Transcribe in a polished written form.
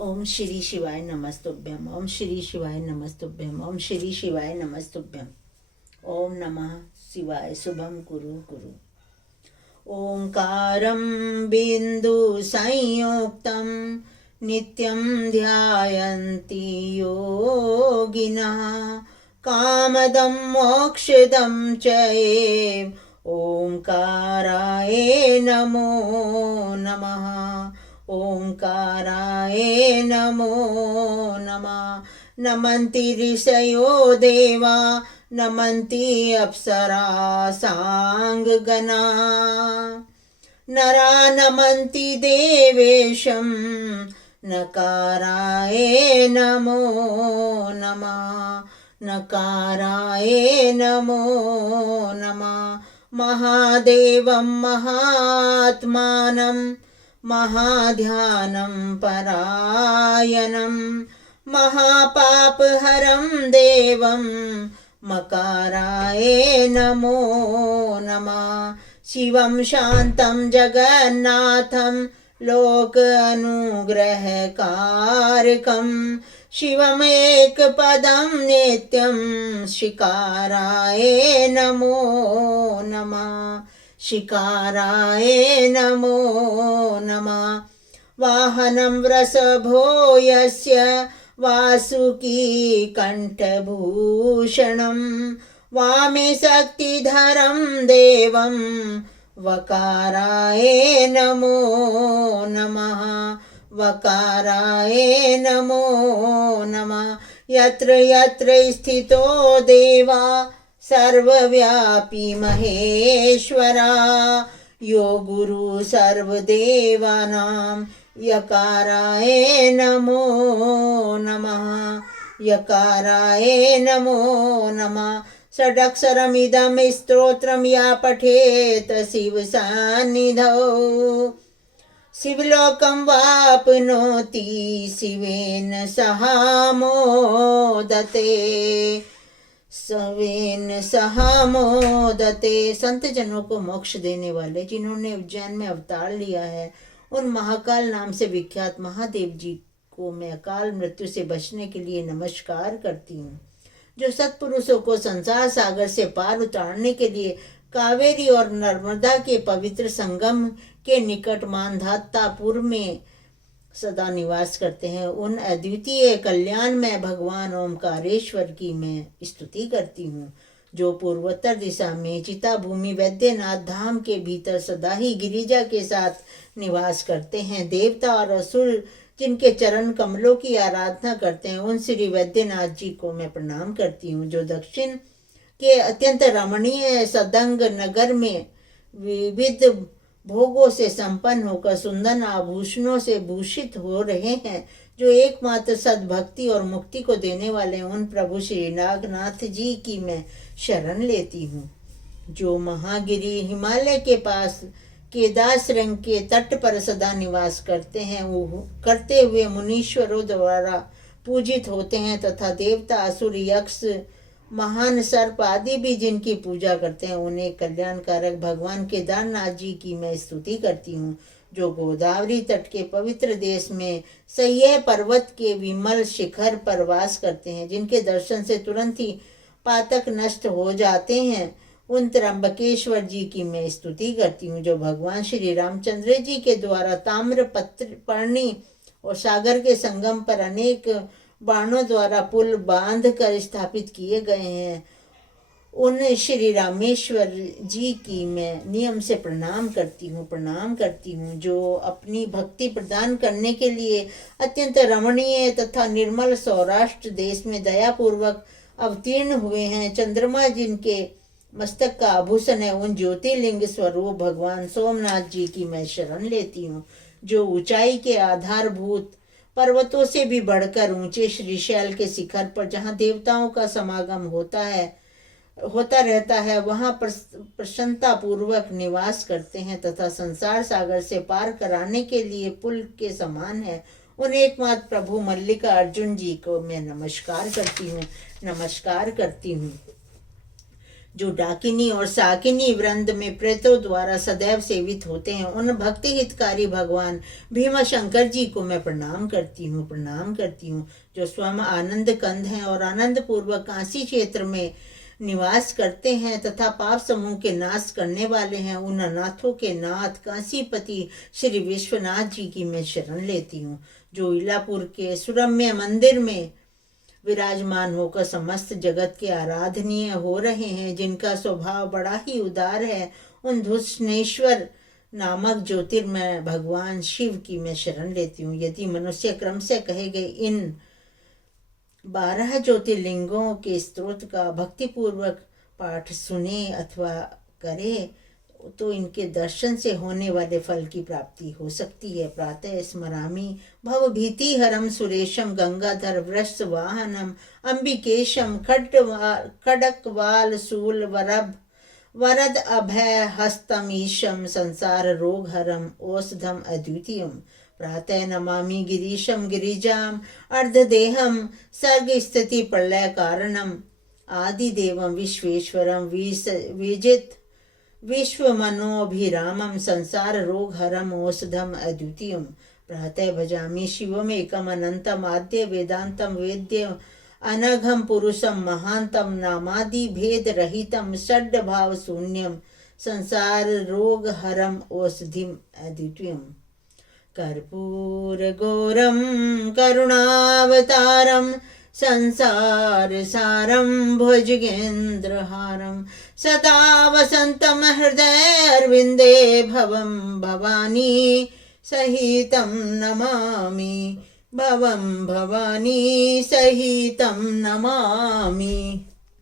ओम श्री शिवाय नमस्तुभ्यम। ओम श्री शिवाय नमस्तुभ्यम। ओम श्री शिवाय नमस्तुभ्यम। ओम नमः शिवाय। शुभम कुरु कुरु। ओंकारं बिंदु संयुक्तं नित्यं ध्यायन्ति योगिनः कामदं मोक्षदं च एव। ओंकाराय नमो नमः। ओंकाराय नमो नमः। नमन्ति ऋषयो देवा नमन्ति अप्सरा साङ्गगणा नरा नमन्ति देवेशं नकाराय नमो नमः। नकाराय नमो नमः। महादेवं महात्मानं महाध्यानं परायणं महापापहरं देवं मकाराय नमो नमः। शिवं शान्तं जगन्नाथं लोक अनुग्रहकारकं शिवमेकपदं नित्यं शिकाराय नमो नमः। शिकाराय नमो नमः। वाहनं वृषभो यस्य वासुकी कंठभूषणं वामे शक्तिधरं देवं वकाराय नमो नमः। वकाराय नमो नमः। यत्र यत्र स्थितो देवा सर्वव्यापी महेश्वरा यो गुरु सर्वदेवानां यकाराय नमो नमः। यकाराय नमो नमः। षडक्षरमिदं स्तोत्रं या पठेत शिवसान्निधौ शिवलोकं वाप्नोति शिवेन सह मोदते। सवेन सह मोदते। संत जनों को मोक्ष देने वाले जिन्होंने उज्जैन में अवतार लिया है उन महाकाल नाम से विख्यात महादेव जी को मैं अकाल मृत्यु से बचने के लिए नमस्कार करती हूँ। जो सत्पुरुषों को संसार सागर से पार उतारने के लिए कावेरी और नर्मदा के पवित्र संगम के निकट मानधातापुर में सदा निवास करते हैं उन अद्वितीय कल्याण में भगवान ओमकारेश्वर की मैं स्तुति करती हूँ जो पूर्वोत्तर दिशा में चिता भूमि वैद्यनाथ धाम के भीतर सदा ही गिरिजा के साथ निवास करते हैं। देवता और असुर जिनके चरण कमलों की आराधना करते हैं उन श्री वैद्यनाथ जी को मैं प्रणाम करती हूँ जो दक्षिण के अत्यंत रमणीय सदंग नगर में विविध भोगों से संपन्न होकर सुंदर आभूषणों से भूषित हो रहे हैं जो एकमात्र सद्भक्ति और मुक्ति को देने वाले उन प्रभु श्री नागनाथ जी की मैं शरण लेती हूँ जो महागिरी हिमालय के पास केदार श्रृंग के तट पर सदा निवास करते हैं वो करते हुए मुनीश्वरों द्वारा पूजित होते हैं तथा देवता असुर यक्ष महान सर्प आदि भी जिनकी पूजा करते हैं उन्हें कल्याणकारक भगवान केदारनाथ जी की मैं स्तुति करती हूँ जो गोदावरी तट के पवित्र देश में सह्य पर्वत के विमल शिखर पर वास करते हैं जिनके दर्शन से तुरंत ही पातक नष्ट हो जाते हैं उन त्र्यंबकेश्वर जी की मैं स्तुति करती हूँ जो भगवान श्री रामचंद्र जी के द्वारा ताम्र पर्णी और सागर के संगम पर अनेक बाणों द्वारा पुल बांध कर स्थापित किए गए हैं उन श्री रामेश्वर जी की मैं नियम से प्रणाम करती हूँ जो अपनी भक्ति प्रदान करने के लिए अत्यंत रमणीय तथा निर्मल सौराष्ट्र देश में दयापूर्वक अवतीर्ण हुए हैं। चंद्रमा जिनके मस्तक का आभूषण है उन ज्योतिर्लिंग स्वरूप भगवान सोमनाथ जी की मैं शरण लेती हूँ जो ऊंचाई के आधारभूत पर्वतों से भी बढ़कर ऊंचे श्रीशैल के शिखर पर जहाँ देवताओं का समागम होता रहता है वहाँ प्रसन्नता पूर्वक निवास करते हैं तथा संसार सागर से पार कराने के लिए पुल के समान है उन एकमात्र प्रभु मल्लिका अर्जुन जी को मैं नमस्कार करती हूँ। जो डाकिनी और साकिनी वृंद में प्रेतों द्वारा सदैव सेवित होते हैं, उन भक्ति हितकारी भगवान भीमा शंकर जी को मैं प्रणाम करती हूँ, जो स्वयं आनंद कंद हैं और आनंद पूर्वक काशी क्षेत्र में निवास करते हैं तथा पाप समूह के नाश करने वाले हैं। उन अनाथों के नाथ काशीपति श्री विश्वनाथ जी की मैं शरण लेती हूँ, जो इलापुर के सुरम्य मंदिर में विराजमान होकर समस्त जगत के आराधनीय हो रहे हैं, जिनका स्वभाव बड़ा ही उदार है। उन धुष्णेश्वर नामक ज्योतिर्मय भगवान शिव की मैं शरण लेती हूँ। यदि मनुष्य क्रम से कहे गए इन 12 ज्योतिर्लिंगों के स्तोत्र का भक्तिपूर्वक पाठ सुने अथवा करे तो इनके दर्शन से होने वाले फल की प्राप्ति हो सकती है। प्रातः स्मरामि भवभीति हरम सुरेशम गंगाधर वृष वाहनम अंबिकेशम खडकवाल शूल वरद अभय हस्तमीशम संसार रोग हरम औषधम अद्वितीयम। प्रातः नमामि गिरीशम गिरिजाम अर्धदेहम सर्ग स्थिति प्रलय कारणम आदिदेवम विश्वेश्वरम विजित विश्वमनोभिरामं संसार रोग हरम औषधम अद्वितीयम। प्रातः भजामि शिवम एकम अनंतम आद्य वेदांतम वेद्य अनघम पुरुषम महांतम नामादि भेद रहितम षड भाव शून्यम संसार रोग हरम औषधिम अद्वितीयम। कर्पूर गौरम करुणावतारम संसार सारं भुजगेन्द्रहारं सदा वसन्तं हृदय अरविन्दे भवं भवानी सहितं नमामि, भवं भवानी सहितं नमामि।